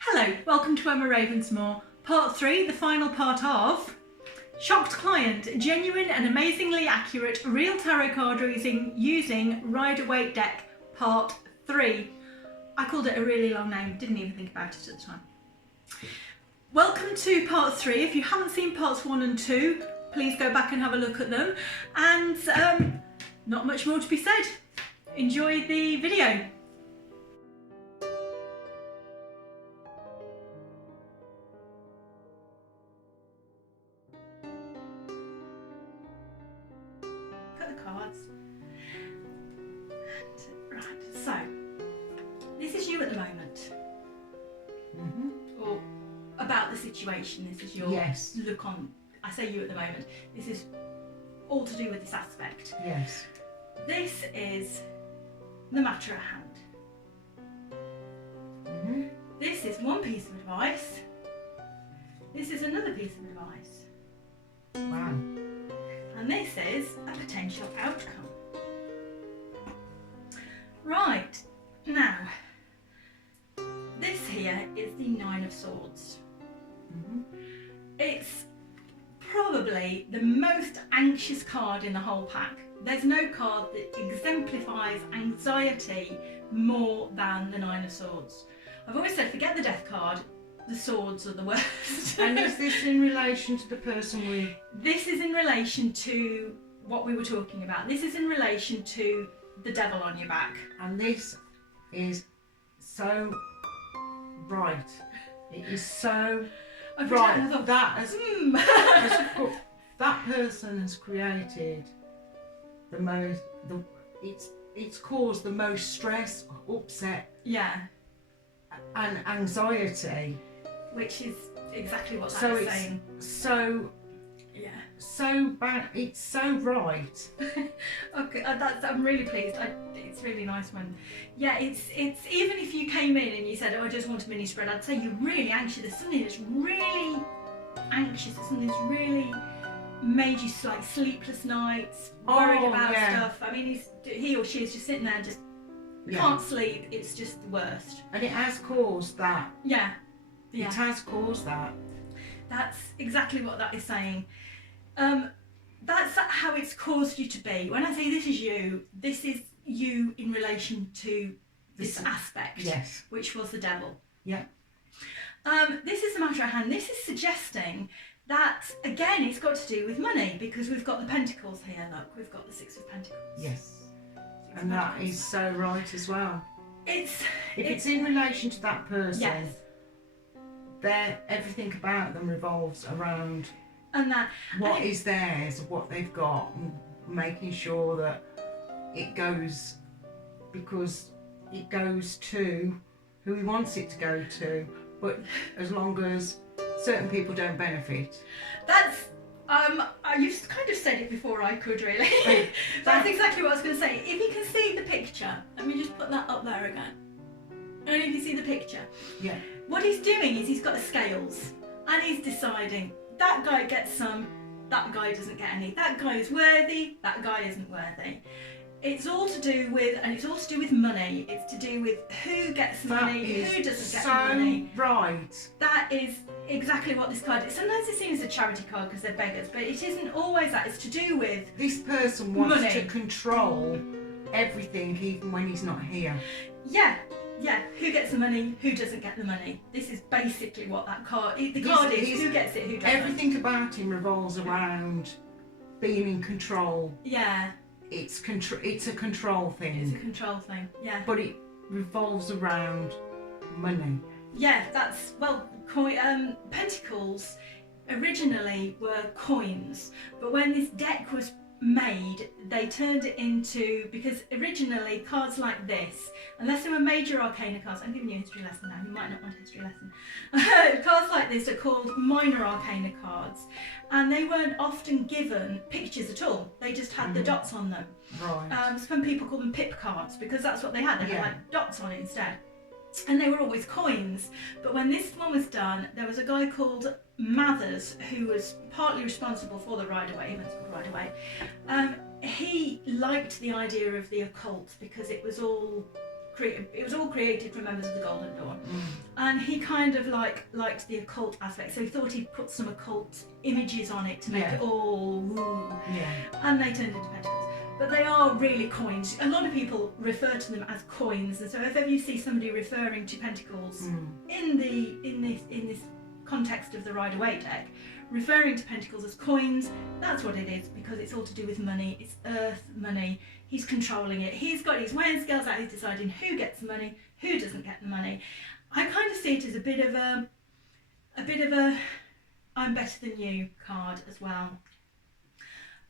Hello, welcome to Emma Ravensmore. Part 3, the final part of Shocked Client, Genuine and Amazingly Accurate Real Tarot Card Reading using Rider Waite Deck, Part 3. I called it a really long name, didn't even think about it at the time. Welcome to Part 3. If you haven't seen Parts 1 and 2, please go back and have a look at them. And not much more to be said. Enjoy the video. Cards. Right, so this is you at the moment, or about the situation. This is your look on. I say you at the moment. This is all to do with this aspect. Yes. This is the matter at hand. This is one piece of advice. This is another piece of advice. Wow. And this is a potential outcome. Right, now, this here is the Nine of Swords. It's probably the most anxious card in the whole pack. There's no card that exemplifies anxiety more than the Nine of Swords. I've always said, forget the death card. The swords are the worst. And is this in relation to the person we... This is in relation to what we were talking about. This is in relation to the devil on your back. And this is so right. It is so right. Thought, that has, that person has created the most... It's caused the most stress, upset, and anxiety. Which is exactly what that is saying. So bad. It's so right. Okay, I'm really pleased. It's really nice when, it's even if you came in and you said, "Oh, I just want a mini spread," I'd say you're really anxious. There's something that's really anxious. There's something that's really made you like sleepless nights, worried about stuff. I mean, he or she is just sitting there and just can't sleep. It's just the worst. And it has caused that. Yeah. It has caused that. That's exactly what that is saying. That's how it's caused you to be. When I say this is you in relation to this aspect, which was the devil. Yeah. This is the matter at hand. This is suggesting that, again, it's got to do with money, because we've got the pentacles here. Look, we've got the Six of Pentacles. Yes. And that is so right as well. If it's in relation to that person, everything about them revolves around what is theirs, what they've got, and making sure that it goes, because it goes to who he wants it to go to, but as long as certain people don't benefit. You've kind of said it before I could, really. That's exactly what I was going to say. If you can see the picture, let me just put that up there again. And if you see the picture, what he's doing is he's got the scales and he's deciding that guy gets some, that guy doesn't get any, that guy is worthy, that guy isn't worthy. It's all to do with, and it's all to do with money. It's to do with who gets money, who doesn't get money. Right. That is exactly what this card is. Sometimes it seems a charity card because they're beggars, but it isn't always that. It's to do with this person wants to control everything, even when he's not here. Yeah, who gets the money, who doesn't get the money. This is basically what that card is. The card is who gets it, who doesn't. Everything about him revolves around being in control. Yeah. It's a control thing. It's a control thing, yeah. But it revolves around money. Yeah, that's, pentacles originally were coins, but when this deck was made, they turned it into, because originally cards like this, unless they were major arcana cards, I'm giving you a history lesson now, you might not want a history lesson. Cards like this are called minor arcana cards, and they weren't often given pictures at all. They just had the dots on them. Right. Some people call them pip cards because that's what they had. They had like dots on it instead. And they were always coins. But when this one was done, there was a guy called Mathers who was partly responsible for the Rider Waite. That's called Rider Waite. He liked the idea of the occult because it was all it was all created from members of the Golden Dawn, and he kind of liked the occult aspect, so he thought he'd put some occult images on it to make it all woo. And they turned into pentacles. But they are really coins. A lot of people refer to them as coins, and so if ever you see somebody referring to pentacles in this context of the Rider Waite deck, referring to pentacles as coins, that's what it is, because it's all to do with money. It's earth money. He's controlling it. He's weighing scales out. He's deciding who gets the money, who doesn't get the money. I kind of see it as a bit of a I'm better than you card as well.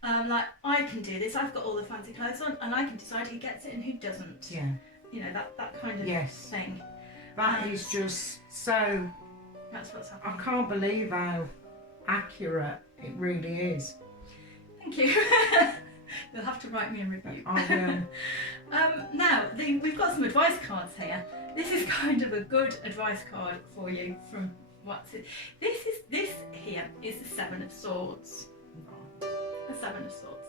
Like, I can do this, I've got all the fancy clothes on, and I can decide who gets it and who doesn't. Yeah. You know, that kind of thing. That is just so... That's what's happening. I can't believe how accurate it really is. Thank you. You'll have to write me a review. I will. Now, we've got some advice cards here. This is kind of a good advice card for you from what's it. This here is the Seven of Swords. The Seven of Swords.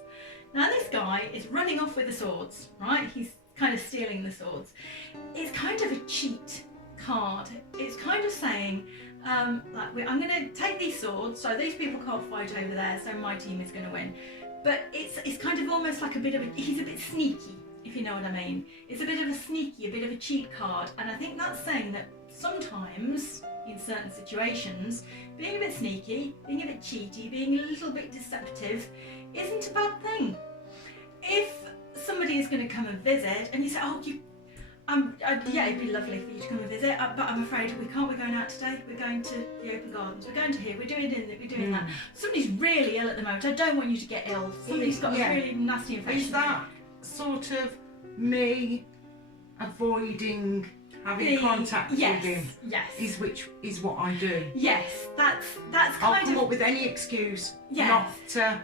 Now this guy is running off with the swords, right? He's kind of stealing the swords. It's kind of a cheat card. It's kind of saying, like, I'm going to take these swords, so these people can't fight over there, so my team is going to win. But it's kind of almost like he's a bit sneaky, if you know what I mean. It's a bit of a cheat card, and I think that's saying that sometimes, in certain situations, being a bit sneaky, being a bit cheaty, being a little bit deceptive isn't a bad thing. If somebody is going to come and visit and you say, oh, yeah, it'd be lovely for you to come and visit, but I'm afraid we can't, we're going out today, we're going to the open gardens, we're going to here, we're doing that. Somebody's really ill at the moment, I don't want you to get ill, somebody's got a really nasty infection. Is that sort of me avoiding having contact with him? Yes. Is what I do. Yes, that's I'll kind come of... up with any excuse not to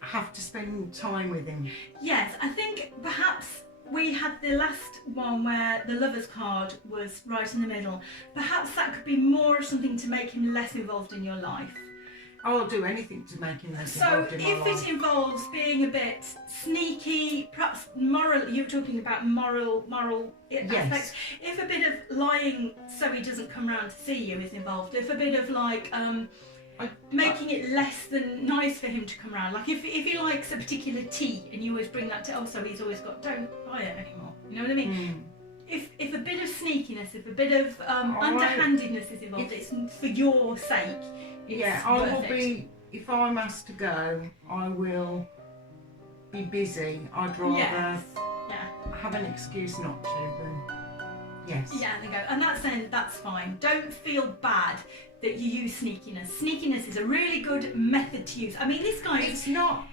have to spend time with him. Yes, I think perhaps we had the last one where the Lovers card was right in the middle. Perhaps that could be more of something to make him less involved in your life. I'll do anything to make him less involved in my life. So if it involves being a bit sneaky, perhaps moral, you were talking about moral aspects. If a bit of lying so he doesn't come round to see you is involved, if a bit of like making it less than nice for him to come round, like if he likes a particular tea and you always bring that to, so he's always got, don't buy it anymore. You know what I mean? If a bit of sneakiness, if a bit of underhandedness is involved, it's for your sake. I will be, if I'm asked to go, I will be busy. I'd rather have an excuse not to than yes. Yeah, there you go. And that's saying that's fine. Don't feel bad that you use sneakiness. Sneakiness is a really good method to use. I mean, this guy... It's not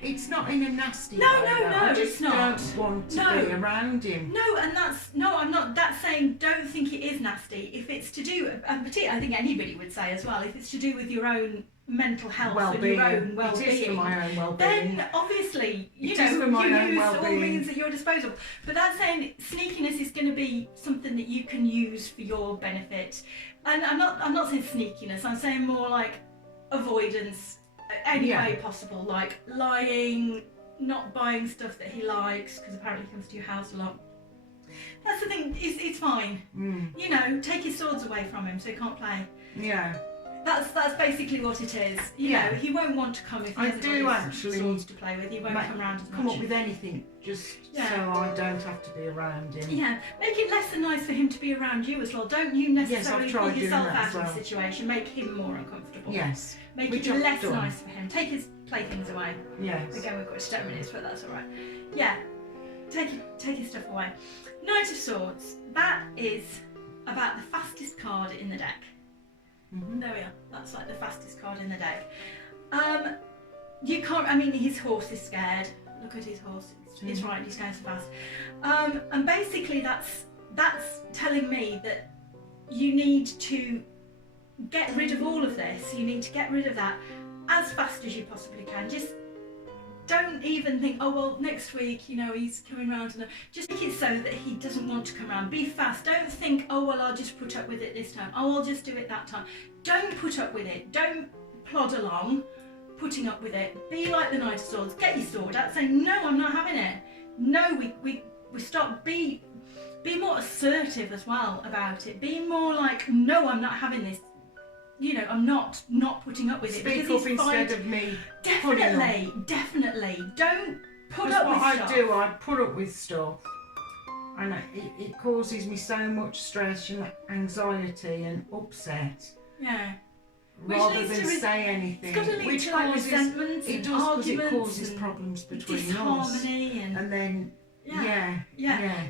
in a nasty way. No, I just it's not. don't want to be around him. No, and I'm not, that's saying don't think it is nasty. If it's to do, and particularly I think anybody would say as well, if it's to do with your own mental health and your own well-being, it is for my own well-being. Then obviously, you use all means at your disposal. But that's saying sneakiness is going to be something that you can use for your benefit. And I'm not saying sneakiness, I'm saying more like avoidance any way possible, like lying, not buying stuff that he likes because apparently he comes to your house a lot. That's the thing, it's fine. You know, take his swords away from him so he can't play. Yeah. That's basically what it is. You know, he won't want to come if he hasn't got swords to play with. He won't come around as much. Come up with anything just so I don't have to be around him. Yeah, make it less than nice for him to be around you as well. Don't you necessarily pull yourself out of the situation. Make him more uncomfortable. Yes. Make it less nice for him. Take his playthings away. Yes. Again, we've got 10 minutes, but that's all right. Yeah, take his stuff away. Knight of Swords. That is about the fastest card in the deck. There we are. That's like the fastest card in the deck. You can't. I mean, his horse is scared. Look at his horse. It's right. He's going so fast. And basically, that's telling me that you need to get rid of all of this. You need to get rid of that as fast as you possibly can. Just don't even think, oh well, next week, you know, he's coming round. Just make it so that he doesn't want to come round. Be fast. Don't think, oh well, I'll just put up with it this time. Oh, I'll just do it that time. Don't put up with it. Don't plod along, putting up with it. Be like the Knight of Swords. Get your sword out. Say, no, I'm not having it. No, we stop. be more assertive as well about it. Be more like, no, I'm not having this. You know, I'm not putting up with it. Speak because up he's instead of me. Definitely. Don't put what up with stuff. I do, I put up with stuff, and it causes me so much stress and anxiety and upset. Yeah. Rather than say anything, it's got to lead which to like causes resentments it and does, because it arguments causes and problems between us. disharmony And then yeah.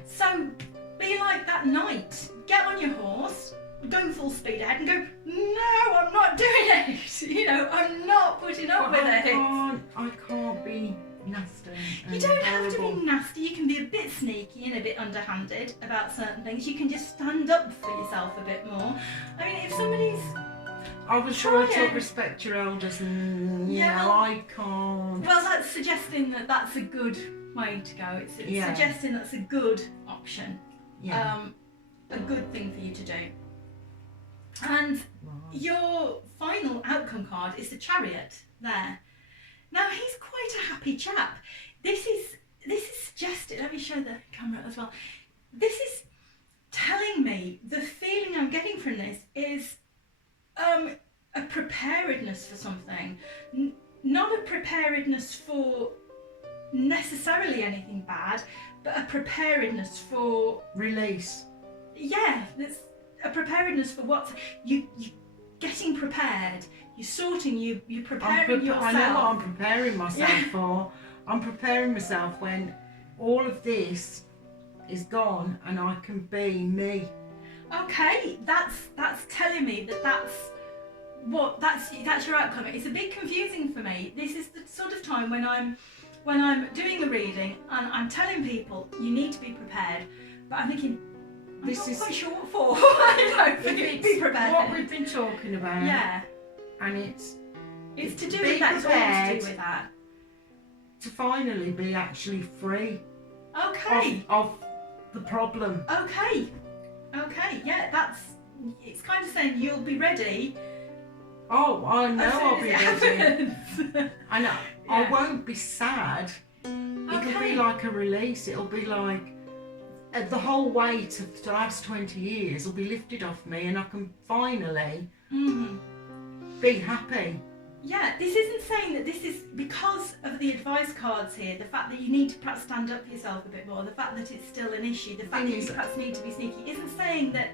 So be like that knight. Get on your horse, go full speed ahead, and go. No, I'm not doing it. You know, I'm not putting up with it. I can't be nasty. You don't have to be nasty. You can be a bit sneaky and a bit underhanded about certain things. You can just stand up for yourself a bit more. I mean, if somebody's I was brought up, respect your elders, and I can't. Well, that's suggesting that that's a good way to go. It's suggesting that's a good option. Yeah. A good thing for you to do. And your final outcome card is the Chariot there. Now he's quite a happy chap. This is suggested. Let me show the camera as well. This is telling me the feeling I'm getting from this is a preparedness for something, not a preparedness for necessarily anything bad, but a preparedness for release. Yeah, there's a preparedness for what you getting prepared. You're sorting. You're preparing yourself. I know what I'm preparing myself for. I'm preparing myself when all of this is gone and I can be me. Okay, that's telling me that's your outcome. It's a bit confusing for me. This is the sort of time when I'm doing a reading and I'm telling people you need to be prepared, but I'm thinking this is quite short for. I know, be prepared. What we've been talking about. Yeah. And it's to do with that. It's all to do with that. To finally be actually free. Okay. Of the problem. Okay. Yeah, it's kind of saying you'll be ready. Oh, I know I'll be ready. I know. Yeah. I won't be sad. It'll be like a release. It'll be like the whole weight of the last 20 years will be lifted off me, and I can finally be happy. Yeah, this isn't saying that this is because of the advice cards here, the fact that you need to perhaps stand up for yourself a bit more, the fact that it's still an issue, the fact that you perhaps need to be sneaky, isn't saying that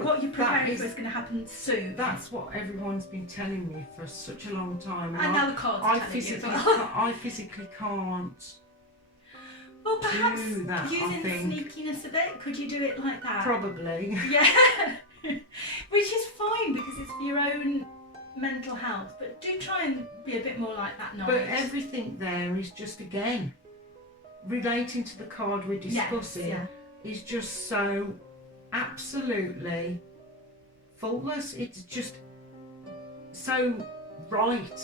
what you're preparing for is going to happen soon. That's what everyone's been telling me for such a long time. And now the cards are telling you as well. I physically can't. Well, perhaps do that, using the sneakiness of it, could you do it like that? Probably. Yeah. Which is fine because it's for your own mental health, but do try and be a bit more like that now. But everything there is just, again, relating to the card we're discussing, is just so absolutely faultless. It's just so right.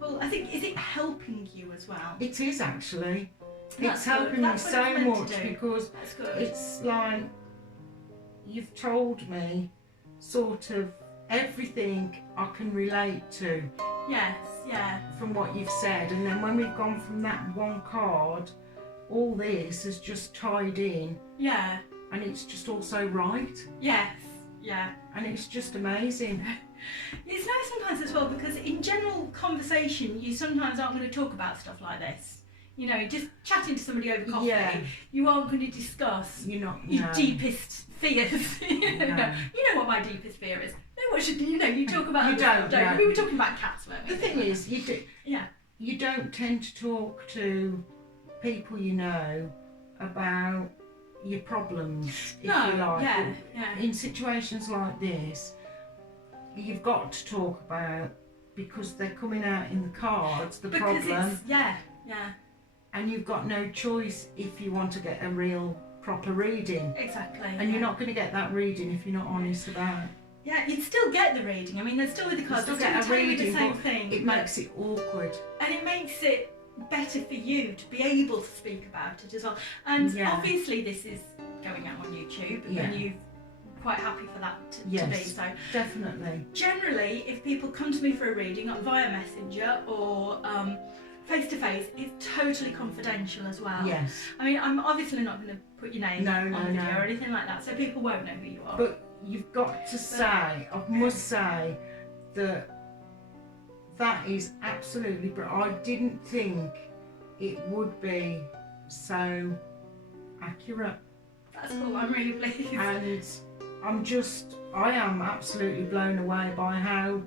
Well, I think, is it helping you as well? It is actually. That's it's helping me so much because it's like you've told me sort of everything I can relate to. Yes, yeah. From what you've said, and then when we've gone from that one card, all this has just tied in. Yeah. And it's just also right. Yes, yeah. And it's just amazing. It's nice sometimes as well because in general conversation you sometimes aren't going to talk about stuff like this. You know, just chatting to somebody over coffee, you aren't going to discuss your deepest fears. You know what my deepest fear is. No one should, you talk about don't. We were talking about cats, weren't we? The thing is, you don't tend to talk to people you know about your problems, if you like. Yeah. In situations like this, you've got to talk about, because they're coming out in the cards, the problem. Yeah. And you've got no choice if you want to get a real proper reading. Exactly. And you're not going to get that reading if you're not honest about it. Yeah, you'd still get the reading. I mean, they're still with the cards. You'll still get a reading, the same thing. It makes it awkward. And it makes it better for you to be able to speak about it as well. And obviously this is going out on YouTube, and you're quite happy for that to be so. Definitely. Generally, if people come to me for a reading via Messenger or face to face, it's totally confidential as well. Yes. I mean, I'm obviously not going to put your name on video or anything like that, so people won't know who you are. But you've got to say, I must say that is absolutely, but I didn't think it would be so accurate. That's cool, I'm really pleased. And I am absolutely blown away by how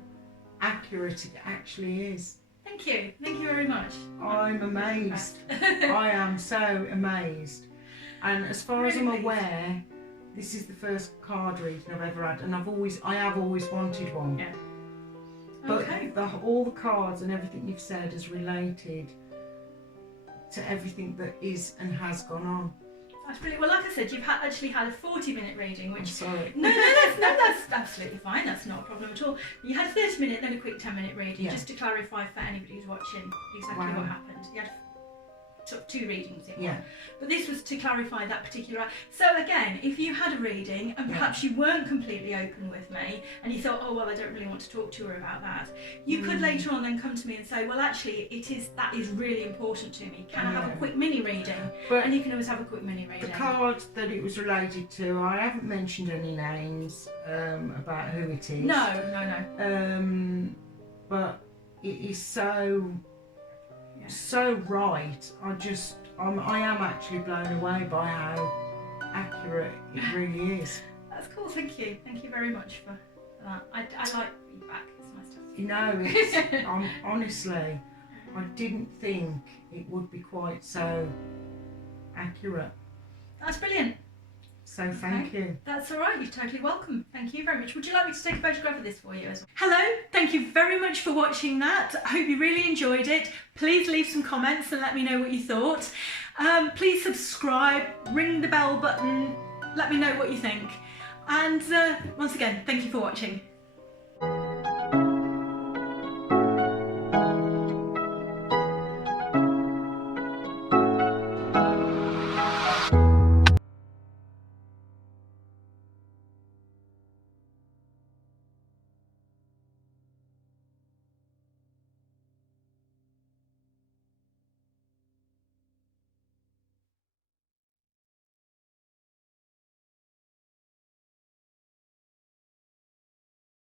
accurate it actually is. Thank you very much. I'm amazed. I am so amazed. And as far as I'm aware, this is the first card reading I've ever had, and I have always wanted one. Yeah. But Okay. all the cards and everything you've said is related to everything that is and has gone on. That's brilliant. Well, like I said, you've actually had a 40-minute reading, I'm which sorry. no, that's absolutely fine. That's not a problem at all. You had a 30-minute, then a quick 10-minute reading, just to clarify for anybody who's watching exactly what happened. You had sort of 2 readings in one. But this was to clarify that particular. So again, if you had a reading and perhaps you weren't completely open with me and you thought, oh well, I don't really want to talk to her about that, you could later on then come to me and say, well, actually, that is really important to me. Can I have a quick mini reading? And you can always have a quick mini reading. The card that it was related to, I haven't mentioned any names about who it is. No. But it is so right. I am actually blown away by how accurate it really is. That's cool. Thank you very much for that. I like feedback. It's nice to have. You know, honestly, I didn't think it would be quite so accurate. That's brilliant. So thank you. That's all right. You're totally welcome. Thank you very much. Would you like me to take a photograph of this for you as well? Hello, thank you very much for watching that. I hope you really enjoyed it. Please leave some comments and let me know what you thought. Please subscribe, ring the bell button, let me know what you think. And once again, thank you for watching.